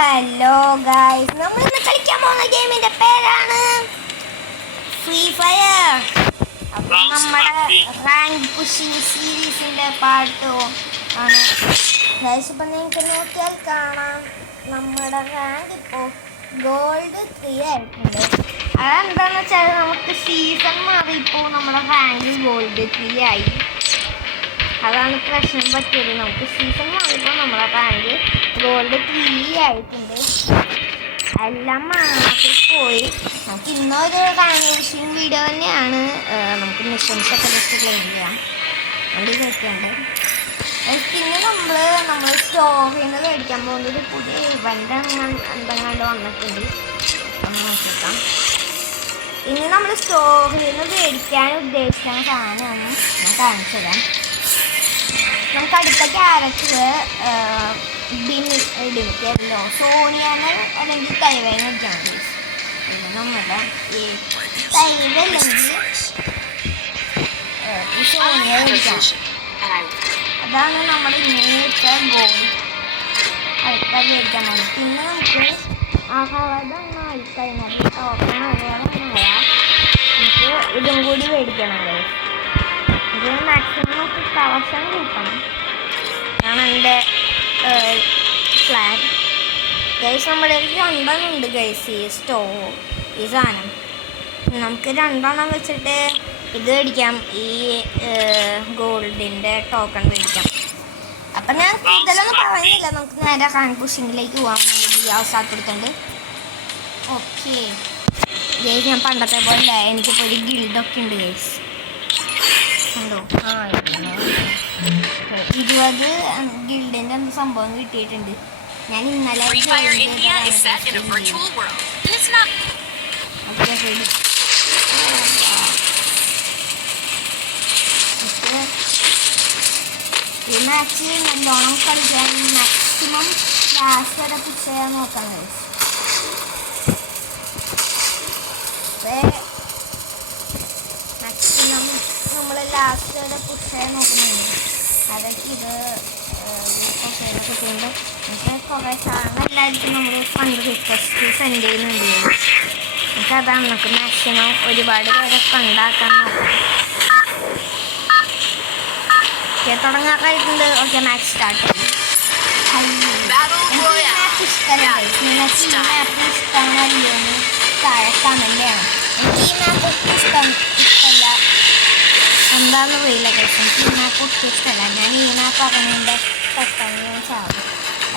Hello guys, നമ്മൾ ഇന്ന് കളിക്കാൻ പോകുന്ന ഗെയിമിന്റെ പേരാണ് ഫ്രീ ഫയർ. അപ്പോൾ നമ്മുടെ റാങ്ക് പുഷിംഗ് സീരീസിന്റെ പാർട്ട് ആണ് ഗായ്സ്. ഇപ്പം നിങ്ങൾക്ക് നോക്കിയാൽ കാണാം നമ്മുടെ റാങ്ക് ഇപ്പോൾ ഗോൾഡ് 3 ആയിട്ടുണ്ട്. അതെന്താണെന്ന് വെച്ചാൽ നമുക്ക് സീസൺ മാറിയപ്പോൾ നമ്മുടെ റാങ്ക് ഗോൾഡ് 3 ആയി. അതാണ് പ്രശ്നം പറ്റിയത്. നമുക്ക് സീസൺ മാറിയപ്പോൾ നമ്മുടെ റാങ്ക് ഗോൾഡ് 3 ആയിട്ടുണ്ട്. എല്ലാം മാറി പോയി. നമുക്ക് ഇന്നൊരു റാങ്ക് പുഷിംഗ് വീഡിയോ തന്നെയാണ്. നമുക്ക് മിഷൻസ് ഒക്കെ ജസ്റ്റ് ക്ലെയിം ചെയ്യാം. വണ്ടി വെക്കേണ്ടത്. പിന്നെ നമ്മൾ സ്റ്റോറിൽ നിന്ന് മേടിക്കാൻ പോകുന്നത് ഒരു പുതിയ ഇവൻ്റ് എന്തെങ്കിലും വന്നിട്ടുണ്ട്. ഒന്ന് നോക്കിക്കാം. ഇനി നമ്മൾ സ്റ്റോറിൽ നിന്ന് മേടിക്കാൻ ഉദ്ദേശിക്കുന്ന സാധനമാണ് ഞാൻ കാണിച്ചു തരാം. നമുക്ക് അടുത്ത ക്യാരക്ടർ ഡിമിക്കല്ലോ സോണിയാനെ അല്ലെങ്കിൽ തൈവേനെ വെച്ചാൽ മതി. പിന്നെ നമ്മുടെ ഈ തൈവല്ലെങ്കിൽ ഈ സോണിയ മേടിക്കാം. അതാണ് നമ്മുടെ ഇന്നത്തെ ഗോൾ. അടുത്ത മേടിക്കാൻ മതി. പിന്നെ നമുക്ക് ആഹാരമൊന്നും ആയിക്കഴിഞ്ഞാൽ ടോക്കൺ അറിയാമെന്നായാൽ നമുക്ക് ഇതും കൂടി മേടിക്കണമല്ലോ. ഇത് മാക്സിമം നമുക്ക് കളക്ഷൻ കൂട്ടണം. അതാണ് എൻ്റെ പ്ലാൻ. ഗൈസ്, നമ്മുടെ രണ്ടെണ്ണമുണ്ട് ഗൈസ് ഈ സാധനം. നമുക്ക് രണ്ടെണ്ണം വെച്ചിട്ട് ഇത് മേടിക്കാം. ഈ ഗോൾഡിൻ്റെ ടോക്കൺ മേടിക്കാം. അപ്പം ഞാൻ കൂടുതലൊന്നും പറയുന്നില്ല. നമുക്ക് നേരെ റാങ്ക് പുഷിങ്ങിലേക്ക് പോകാം. സ്റ്റാർട്ട് എടുത്തുണ്ട്. ഓക്കെ ഗൈസ്, ഞാൻ പണ്ടത്തെ പോലെ എനിക്കിപ്പോൾ ഒരു ഗിൽഡൊക്കെ ഉണ്ട് ഗൈസ്. കണ്ടോ? 20 ഗിൽഡിൻ്റെ സംഭവം കിട്ടിയിട്ടുണ്ട്. ഞാൻ ഇന്നലെ ഈ മാച്ച് നല്ലോണം കളിക്കാൻ മാക്സിമം ലാസ്റ്റ് വരെ പുഷ് ചെയ്യാൻ നോക്കാം. മാക്സിമം നമ്മൾ ലാസ്റ്റ് വരെ പുഷ് ചെയ്യാൻ നോക്കുന്നുണ്ട്. അതൊക്കെ ഇത് കുട്ടിയുണ്ട്. നമുക്ക് കുറേ സാധനം എല്ലാവർക്കും നമ്മൾ ഫണ്ട് റിക്വസ്റ്റ് സെൻഡ് ചെയ്യുന്നുണ്ട്. നമുക്ക് അതാണ് നമുക്ക് മാക്സിമം ഒരുപാട് പേരെ ഫണ്ടാക്കാൻ നോക്കാം. ഓക്കെ, തുടങ്ങാറായിട്ടുണ്ട്. ഓക്കെ, മാച്ച് സ്റ്റാർട്ട് ചെയ്യും. മാപ്പ് ഇഷ്ടമാണെന്ന് താഴെ കമൻ്റ് ചെയ്യണം. എനിക്ക് ഈ മാപ്പ് ഇഷ്ടമല്ല. എന്താണെന്ന് അറിയില്ല കേട്ടോ. എനിക്ക് ഈ മാപ്പ് ഒട്ടും ഇഷ്ടമല്ല. ഞാൻ ഈ മാപ്പ് ഇറങ്ങുമ്പോൾ പെട്ടെന്ന് ഞാൻ ചാവും.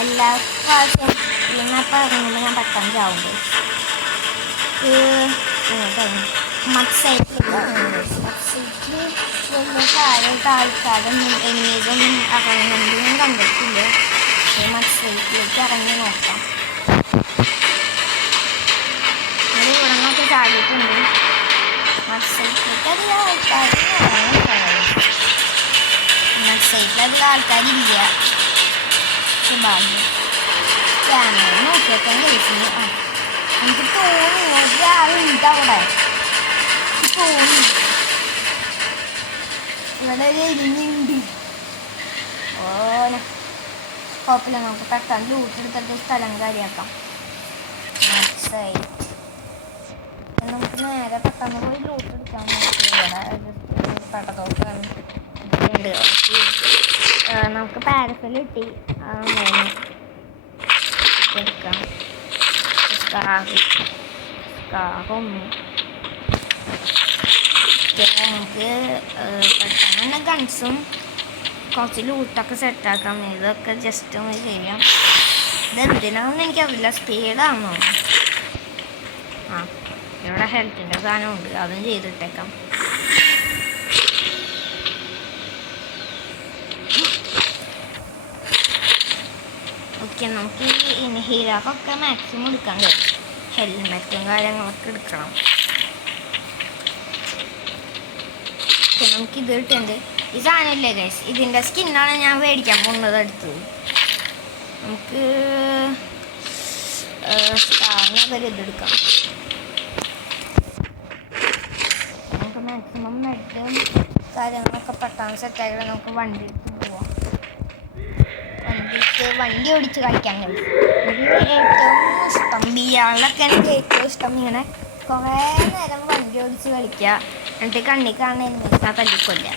എല്ലാ പ്രാവശ്യവും ഈ മാപ്പ് ഇറങ്ങുമ്പോൾ ഞാൻ പെട്ടെന്ന് ചാവും. മത്സരത്തിൽ വലിയ കാര്യമായിട്ട് ആൾക്കാരൊന്നും എനിമീസൊന്നും ഇറങ്ങുന്നുണ്ട് ഞാൻ കണ്ടിട്ടില്ല. മത്സരത്തിലേക്ക് ഇറങ്ങി നോക്കാം. ഇവിടെ നിന്നൊക്കെ ചാടിയിട്ടുണ്ട്. മത്സരത്തിലേക്ക് മത്സരത്തിലധികം ആൾക്കാരില്ല. ഭാഗ്യം. ക്യാമറ നോക്കിയപ്പോൾ ചോദിച്ചു. എനിക്ക് തോന്നി ഒരാളുണ്ട് അവിടെ. തോന്നി ഇവിടെ ഒരു എലിഞ്ഞുണ്ട്. കുഴപ്പമില്ല, നമുക്ക് പെട്ടെന്ന് ലൂട്ടെടുത്തിട്ട് സ്ഥലം കാര്യമാക്കാം. നമുക്ക് നേരെ പെട്ടെന്ന് പോയി ലൂട്ടെടുക്കാൻ പെട്ടതോക്കുണ്ട്. നമുക്ക് പാരസൽ കിട്ടി. എടുക്കാം. സ്കാറൊന്നും നമുക്ക് പെട്ടെന്ന് തന്നെ ഗൺസും കുറച്ച് ലൂട്ടൊക്കെ സെറ്റാക്കാം. ഇതൊക്കെ ജസ്റ്റ് ഒന്ന് ചെയ്യാം. ഇതെന്തിനാണെന്ന് എനിക്കറിയില്ല. സ്പീഡാണോ? ഇവിടെ ഹെൽത്തിൻ്റെ സാധനമുണ്ട്, അതും ചെയ്തിട്ടേക്കാം. ഓക്കെ, നമുക്ക് ഈ ഇൻഹീലറൊക്കെ മാക്സിമം എടുക്കാൻ കഴിയും. ഹെൽമെറ്റും കാര്യങ്ങളൊക്കെ എടുക്കണം. നമുക്കിത് കിട്ടുന്നുണ്ട്. ഈ സാധനമില്ലേ ഗൈസ്, ഇതിൻ്റെ സ്കിന്നാണ് ഞാൻ മേടിക്കാൻ പോകുന്നത് അടുത്തത്. നമുക്ക് ഇതെടുക്കാം. നമുക്ക് മാക്സിമം മെഡും കാര്യങ്ങളൊക്കെ പെട്ടെന്ന് സെറ്റാക്കിയിട്ട് നമുക്ക് വണ്ടി എടുത്ത് പോവാം. വണ്ടി നമുക്ക് വണ്ടി ഓടിച്ച് കളിക്കാൻ കഴിയും. എനിക്ക് ഏറ്റവും ഇഷ്ടം ബിയാളിലൊക്കെ എനിക്ക് ഏറ്റവും ഇഷ്ടം ഇങ്ങനെ കുറേ നേരം വണ്ടി ഓടിച്ച് കളിക്കുക, എന്നിട്ട് കണ്ണി കാണുന്ന എനിമിസിനെ തല്ലിക്കൊല്ല.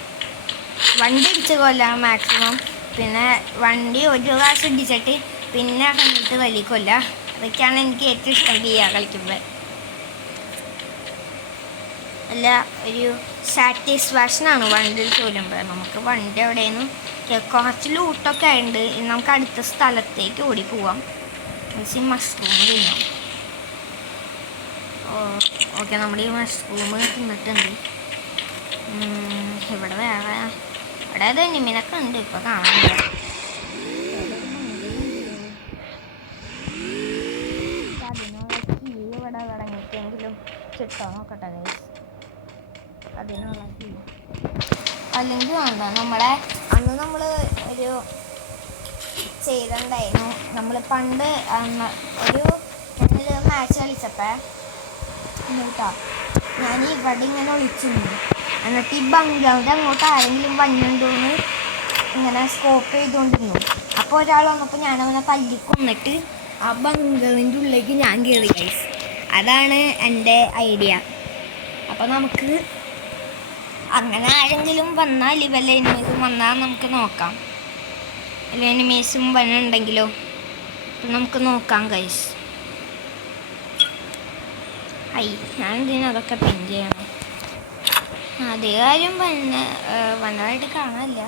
വണ്ടി ഇടിച്ച് കൊല്ലാം മാക്സിമം. പിന്നെ വണ്ടി ഒരു പ്രാവശ്യം ഇടിച്ചിട്ട് പിന്നെ കണ്ടിട്ട് തല്ലിക്കൊല്ല. അതൊക്കെയാണ് എനിക്ക് ഏറ്റവും ഇഷ്ടം ബിയാ കളിക്കുമ്പോൾ. അല്ല, ഒരു സാറ്റിസ്ഫാക്ഷനാണ് വണ്ടി ചൊല്ലുമ്പോൾ. നമുക്ക് വണ്ടി എവിടെയെന്ന് കുറച്ച് ലൂട്ടൊക്കെ ഉണ്ട്. നമുക്ക് അടുത്ത സ്ഥലത്തേക്ക് ഓടി പോവാം. മഷ്റൂം തിന്നാം. ഓക്കെ, നമ്മൾ ഈ മഷ്റൂം തിന്നിട്ടുണ്ട്. ഇവിടെ വേറെ ഇവിടെ അത് എനിമിനൊക്കെ ഉണ്ട്, ഇപ്പോൾ കാണാനില്ല. അതിനുള്ള കീ ഇവിടെ കിടങ്ങിയിട്ടെങ്കിലും കിട്ടാൻ നോക്കട്ടെ. അതിനുള്ള കീ അല്ലെങ്കിൽ വേണ്ട. നമ്മളെ അന്ന് നമ്മൾ ഒരു ചെയ്തിട്ടുണ്ടായിരുന്നു. നമ്മൾ പണ്ട് ഒരു മാച്ച് കളിച്ചപ്പോൾ എന്നിട്ടാ ഞാൻ ഇവിടെ ഇങ്ങനെ ഒളിച്ചിരുന്നു. എന്നിട്ട് ഈ ബംഗ്ലാവിൻ്റെ അങ്ങോട്ട് ആരെങ്കിലും വന്നിട്ടുണ്ടോയെന്ന് ഇങ്ങനെ സ്കോപ്പ് ചെയ്തുകൊണ്ടിരുന്നു. അപ്പോൾ ഒരാൾ വന്നപ്പോൾ ഞാനവനെ തല്ലിക്കൊന്നിട്ട് ആ ബംഗ്ലാവിൻ്റെ ഉള്ളിലേക്ക് ഞാൻ കയറി ഗൈസ്. അതാണ് എൻ്റെ ഐഡിയ. അപ്പോൾ നമുക്ക് അങ്ങനെ ആരെങ്കിലും വന്നാൽ വല്ല എനിമീസും വന്നാൽ നമുക്ക് നോക്കാം. വല്ല എനിമീസും വന്നുണ്ടെങ്കിലോ നമുക്ക് നോക്കാം ഗൈസ്. ഞാൻ എന്തിനാ അതൊക്കെ പിൻ ചെയ്യണം? അതേ കാര്യം വന്നതായിട്ട് കാണാനില്ല.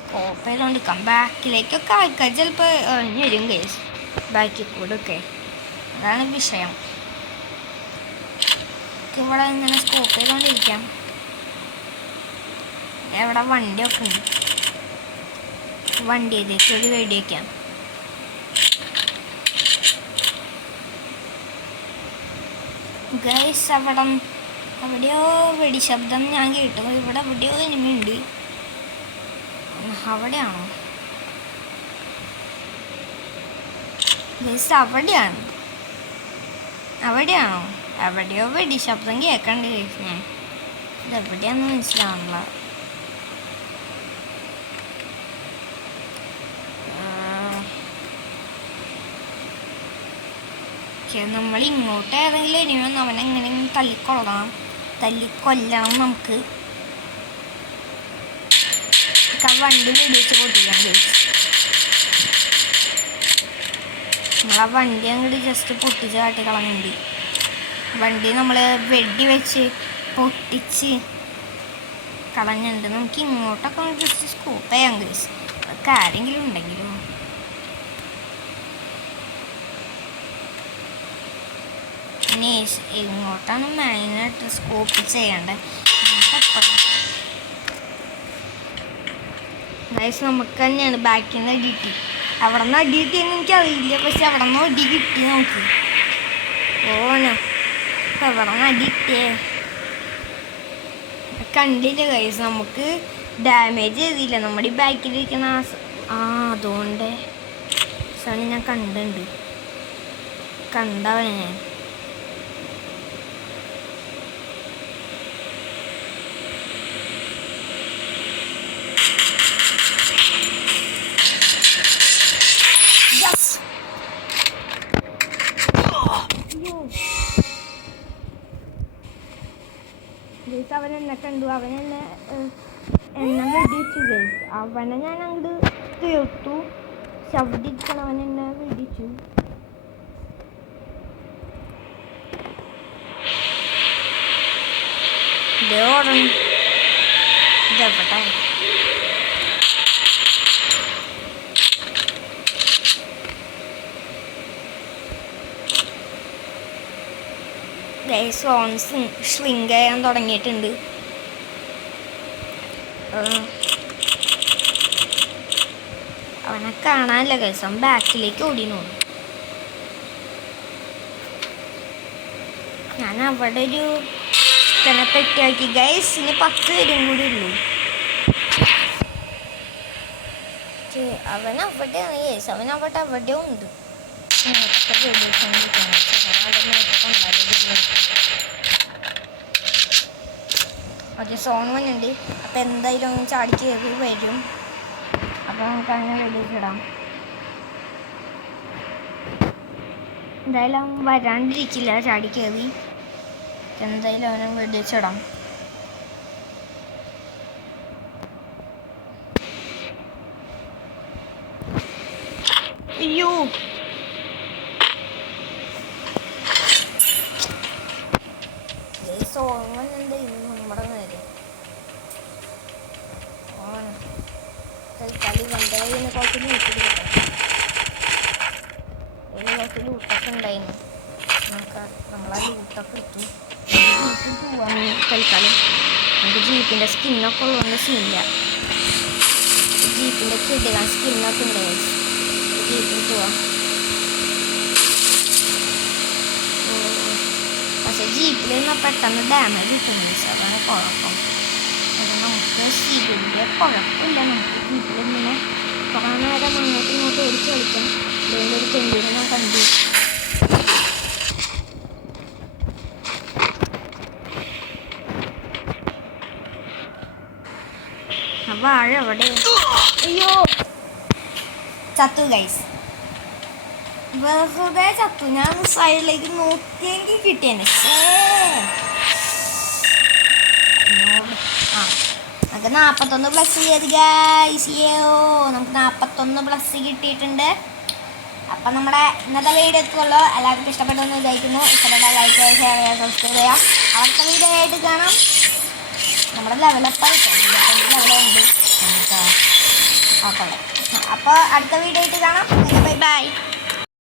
സ്കോപ്പ് ചെയ്തോണ്ടിരിക്കാം. ബാക്കിലേക്കൊക്കെ ആൾക്കാർ ചിലപ്പോൾ എറിഞ്ഞു വരും ഗൈസ്, ബാക്കിൽ കൂടെ ഒക്കെ. അതാണ് വിഷയം. ഇവിടെ ഇങ്ങനെ സ്കോപ്പ് ചെയ്തോണ്ടിരിക്കാം. എവിടെ വണ്ടിയൊക്കെ ഉണ്ട്. വണ്ടിയിലേക്ക് ഒരു വെടി വയ്ക്കാം. ഗൈസ്, അവിടെയോ വെടി ശബ്ദം ഞാൻ കേട്ടു. ഇവിടെ എവിടെയോ എനിമിയുണ്ട്. അവിടെയാണോ ഗൈസ്? അവിടെയാണോ? എവിടെയോ വെടി ശബ്ദം കേൾക്കണ്ട് ഗൈസ്. ഞാൻ ഇതെവിടെയാന്ന് മനസ്സിലാവണില്ല. നമ്മൾ ഇങ്ങോട്ട് ഏതെങ്കിലും എനിമ അവനെങ്ങനെയെങ്കിലും തല്ലിക്കൊല്ലണം നമുക്ക്. വണ്ടി വെടിവെച്ച് പൊട്ടിക്കാൻ ഗൈസ്. നമ്മളാ വണ്ടി അങ്ങോട്ട് ജസ്റ്റ് പൊട്ടിച്ച് കാട്ടിക്കളഞ്ഞുണ്ട്. വണ്ടി നമ്മൾ വെടി വെച്ച് പൊട്ടിച്ച് കളഞ്ഞിട്ടുണ്ട്. നമുക്ക് ഇങ്ങോട്ടൊക്കെ ജസ്റ്റ് സ്കോപ്പ് ചെയ്യാം ഗൈസ്. അതൊക്കെ ആരെങ്കിലും ഉണ്ടെങ്കിലും. ഇനി ഇങ്ങോട്ടാണ് മെയിനായിട്ട് സ്കോപ്പ് ചെയ്യേണ്ടത്. ഗൈസ്, നമുക്ക് തന്നെയാണ് ബാക്കിൽ നിന്ന് അടി കിട്ടി. അവിടെ നിന്ന് അടി കിട്ടിയെന്ന് എനിക്കറിയില്ല, പക്ഷെ അവിടെ നിന്ന് അടി കിട്ടി നമുക്ക്. എവിടെ നിന്ന് അടി കിട്ടിയേ കണ്ടില്ല ഗൈസ്. നമുക്ക് ഡാമേജ് ചെയ്തില്ല. നമ്മുടെ ഈ ബാക്കിലിരിക്കുന്ന അതുകൊണ്ട് സാധനം ഞാൻ കണ്ടവനെ ഞാൻ. അവനെന്നെ കണ്ടു. അവനെന്നെ വെടിച്ചു ഗൈസ്. അവനെ ഞാൻ അങ്ങോട്ട് തീർത്തു. അവിടെ ഇരിക്കണം. അവനെന്നെ വെടിച്ചു. ഇതെവിടെ ഗൈസ് ഓൺ സ്ലിങ്ക് ചെയ്യാൻ തുടങ്ങിയിട്ടുണ്ട്. അവനെ കാണാനില്ല ഗൈസ്. അവൻ ബാക്കിലേക്ക് ഓടിനു. ഞാൻ അവിടെ ഒരു തന്നെ പെട്ടിയാക്കി ഗൈസ്. ഇനി 10 പേരും കൂടി ഉള്ളൂ. അവനവിടെയാണ് ഗൈസ്. അവനവിടെ എവിടെയോ ഉണ്ട്. ഓക്കെ, സോൺ വന്നുണ്ട്. അപ്പം എന്തായാലും ഒന്ന് ചാടി കയറി വരും. അപ്പോൾ നമുക്ക് അങ്ങനെ വെടിയിടാം. എന്തായാലും അവൻ വരാണ്ടിരിക്കില്ല ചാടി കയറി. എന്തായാലും അവനെ വെടിച്ചിടാം. അയ്യോ സോങ്ങുന്നുണ്ട് നമ്മുടെ നേരെ. കളി കണ്ടതിന് കുറച്ച് ലൂട്ടിൽ കിട്ടാം. അതിൽ കുറച്ച് ലൂട്ടൊക്കെ ഉണ്ടായിരുന്നു. നമ്മളാ ലൂട്ടൊക്കെ എടുത്തു. ജീപ്പിൽ പോവാൻ തൽക്കാലം. നമുക്ക് ജീപ്പിൻ്റെ സ്കിന്നൊക്കെ ഉള്ളതുകൊണ്ട് സീനില്ല. ജീപ്പിൻ്റെ കിടിലൻ സ്കിന്നൊക്കെ ഉണ്ട്. ജീപ്പിൽ പോവാം. പക്ഷെ ജീപ്പിൽ നിന്ന് പെട്ടെന്ന് ഡാമേജ് കിട്ടുന്നു. അതാണ് കുഴപ്പം. നമുക്ക് സിവിലിൻ്റെ കുഴപ്പമില്ല. നമുക്ക് ജീപ്പിൽ ഇങ്ങനെ കുറേ നേരം അങ്ങോട്ടും ഇങ്ങോട്ടും ഓടിച്ച് കളിക്കാം. അതുകൊണ്ട് ഒരു ചെണ്ടിനെ ഞാൻ കണ്ടു. വാഴ എവിടെ? അയ്യോ ചത്തു ഗൈസ്. വെറുതെ ചത്തു. ഞാൻ സൈഡിലേക്ക് നോക്കിയെങ്കിൽ കിട്ടിയേനെ. നമുക്ക് 41 പ്ലസ് ചെയ്ത് ഗൈസ്. നമുക്ക് 41 പ്ലസ് കിട്ടിയിട്ടുണ്ട്. അപ്പം നമ്മുടെ ഇന്നത്തെ വീഡിയോ എത്തുള്ളൂ. എല്ലാവർക്കും ഇഷ്ടപ്പെട്ടെന്ന് വിചാരിക്കുന്നു. ഇഷ്ടപ്പെട്ട ലൈക്ക് ചെയ്യുക, ഷെയർ ചെയ്യുക, സബ്സ്ക്രൈബ് ചെയ്യുക. അടുത്ത വീഡിയോ ആയിട്ട് കാണാം. നമ്മുടെ ലെവലപ്പാണ് ലെവലുണ്ട് അപ്പോൾ അടുത്ത വീഡിയോ ആയിട്ട് കാണാം. Bye bye.